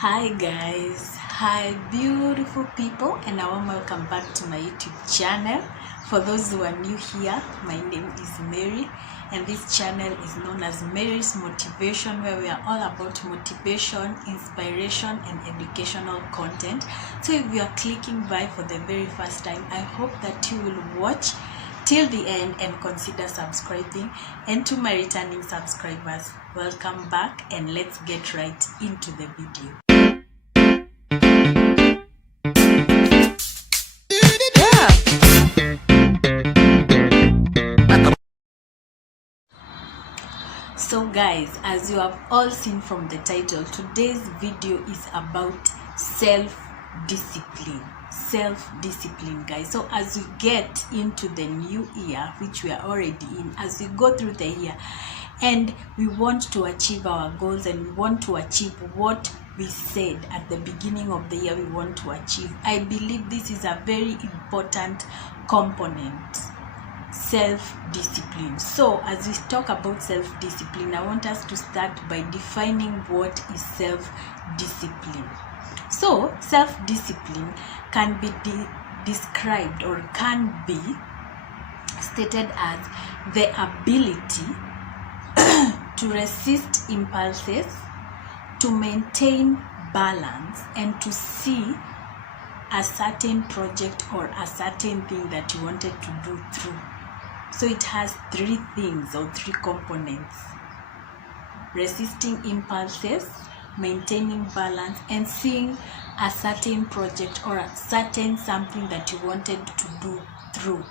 Hi guys, hi beautiful people, and a warm welcome back to my YouTube channel. For those who are new here, my name is Mary, and this channel is known as Mary's Motivation, where we are all about motivation, inspiration and educational content. So if you are clicking by for the very first time, I hope that you will watch till the end and consider subscribing. And to my returning subscribers, welcome back, and let's get right into the video. So guys, as you have all seen from the title, today's video is about self-discipline. Self-discipline, guys. So as we get into the new year, which we are already in, as we go through the year and we want to achieve our goals and we want to achieve what we said at the beginning of the year we want to achieve, I believe this is a very important component. Self-discipline. So as we talk about self-discipline, I want us to start by defining what is self-discipline. So self-discipline can be described or can be stated as the ability to resist impulses, to maintain balance, and to see a certain project or a certain thing that you wanted to do through. So it has three things or three components: resisting impulses, maintaining balance, and seeing a certain project or a certain something that you wanted to do through.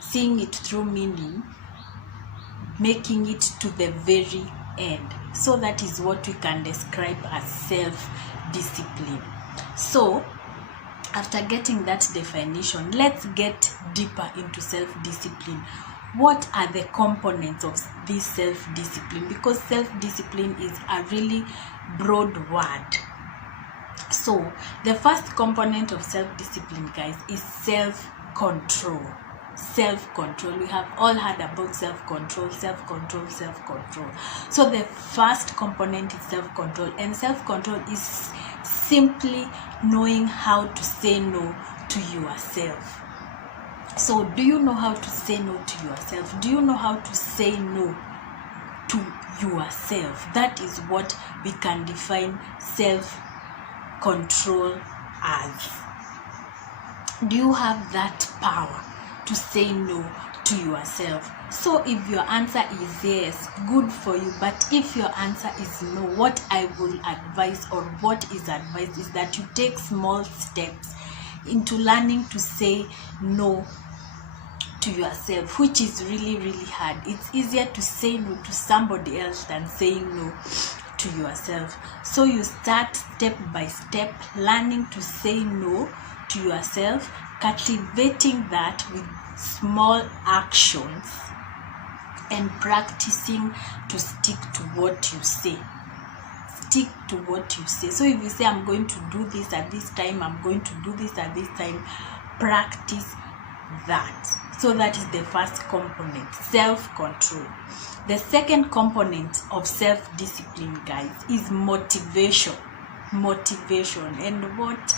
Seeing it through meaning making it to the very end. So that is what we can describe as self-discipline. So after getting that definition, let's get deeper into self-discipline. What are the components of this self-discipline? Because self-discipline is a really broad word. So the first component of self-discipline, guys, is self-control. Self-control. We have all heard about self-control, self-control, self-control. So the first component is self-control, and self-control is simply knowing how to say no to yourself. So do you know how to say no to yourself? Do you know how to say no to yourself? That is what we can define self-control as. Do you have that power to say no to yourself? So if your answer is yes, good for you. But if your answer is no, what I will advise, or what is advised, is that you take small steps into learning to say no to yourself, which is really hard. It's easier to say no to somebody else than saying no to yourself. So you start step by step learning to say no to yourself, cultivating that with small actions and practicing to stick to what you say. Stick to what you say. So if you say, I'm going to do this at this time, I'm going to do this at this time, practice that. So that is the first component, self-control. The second component of self-discipline, guys, is motivation. Motivation. And what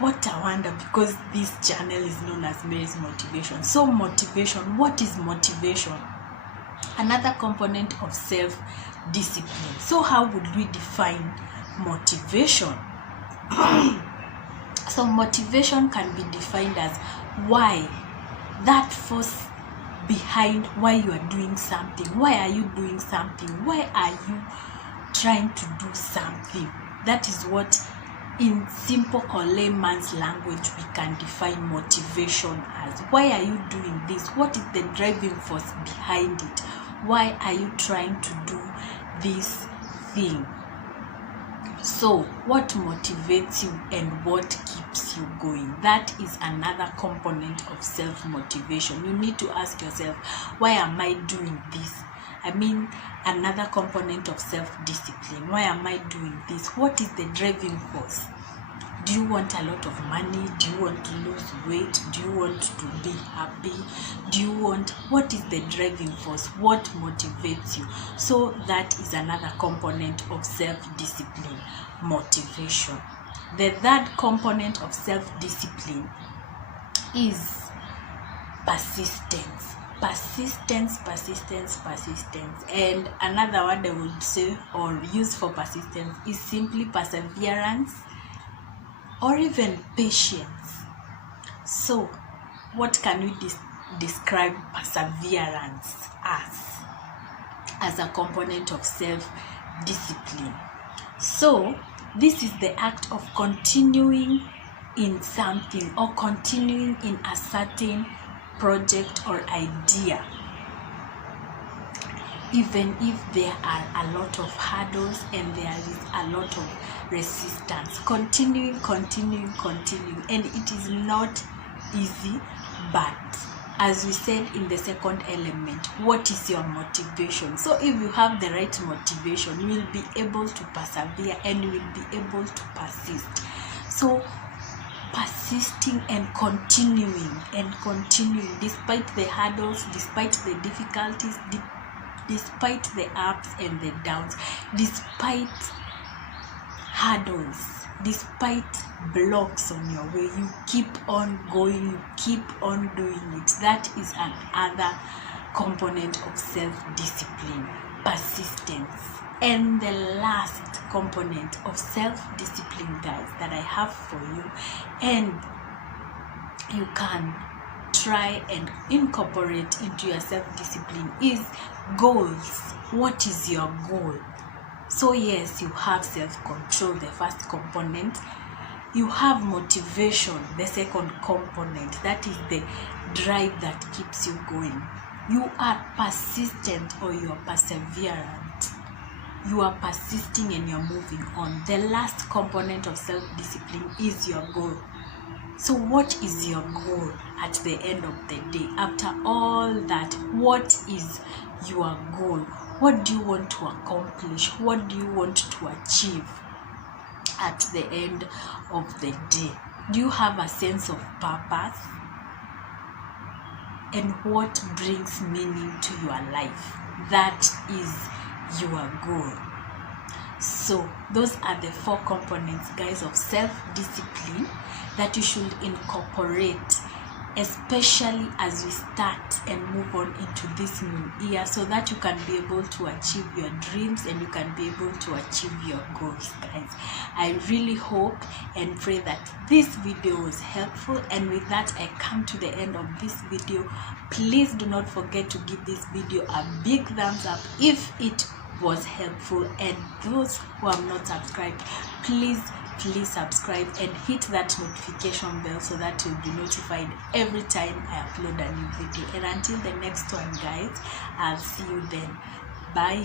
a wonder, because this channel is known as Mary's Motivation. So motivation, what is motivation? Another component of self-discipline. So how would we define motivation? So motivation can be defined as why, that force behind why you are doing something. Why are you doing something? Why are you trying to do something? That is what, in simple or layman's language, we can define motivation as. Why are you doing this? What is the driving force behind it? Why are you trying to do this thing? So what motivates you and what keeps you going? That is another component of self-motivation. You need to ask yourself, why am I doing this? I mean, another component of self-discipline. Why am I doing this? What is the driving force? Do you want a lot of money? Do you want to lose weight? Do you want to be happy? What is the driving force? What motivates you? So that is another component of self-discipline, motivation. The third component of self-discipline is persistence. Persistence. And another word I would say or use for persistence is simply perseverance or even patience. So what can we describe perseverance as a component of self-discipline? So this is the act of continuing in something or continuing in a certain project or idea, even if there are a lot of hurdles and there is a lot of resistance. Continuing, and it is not easy, but as we said in the second element, what is your motivation? So if you have the right motivation, you will be able to persevere and you will be able to persist. So persisting and continuing despite the hurdles, despite the difficulties, despite the ups and the downs, despite hurdles, despite blocks on your way, you keep on going, you keep on doing it. That is another component of self-discipline, persistence. And the last component of self-discipline, guys, that I have for you, and you can try and incorporate into your self-discipline, is goals. What is your goal? So yes, you have self-control, the first component. You have motivation, the second component. That is the drive that keeps you going. You are persistent or you are perseverant. You are persisting and you're moving on. The last component of self-discipline is your goal. So what is your goal at the end of the day? After all that, what is your goal? What do you want to accomplish? What do you want to achieve at the end of the day? Do you have a sense of purpose? And what brings meaning to your life? That is your goal. So those are the 4 components, guys, of self-discipline that you should incorporate, especially as we start and move on into this new year, so that you can be able to achieve your dreams and you can be able to achieve your goals, guys. I really hope and pray that this video was helpful, and with that I come to the end of this video. Please do not forget to give this video a big thumbs up if it was helpful, and those who have not subscribed, please subscribe and hit that notification bell so that you'll be notified every time I upload a new video. And until the next one, guys, I'll see you then. Bye.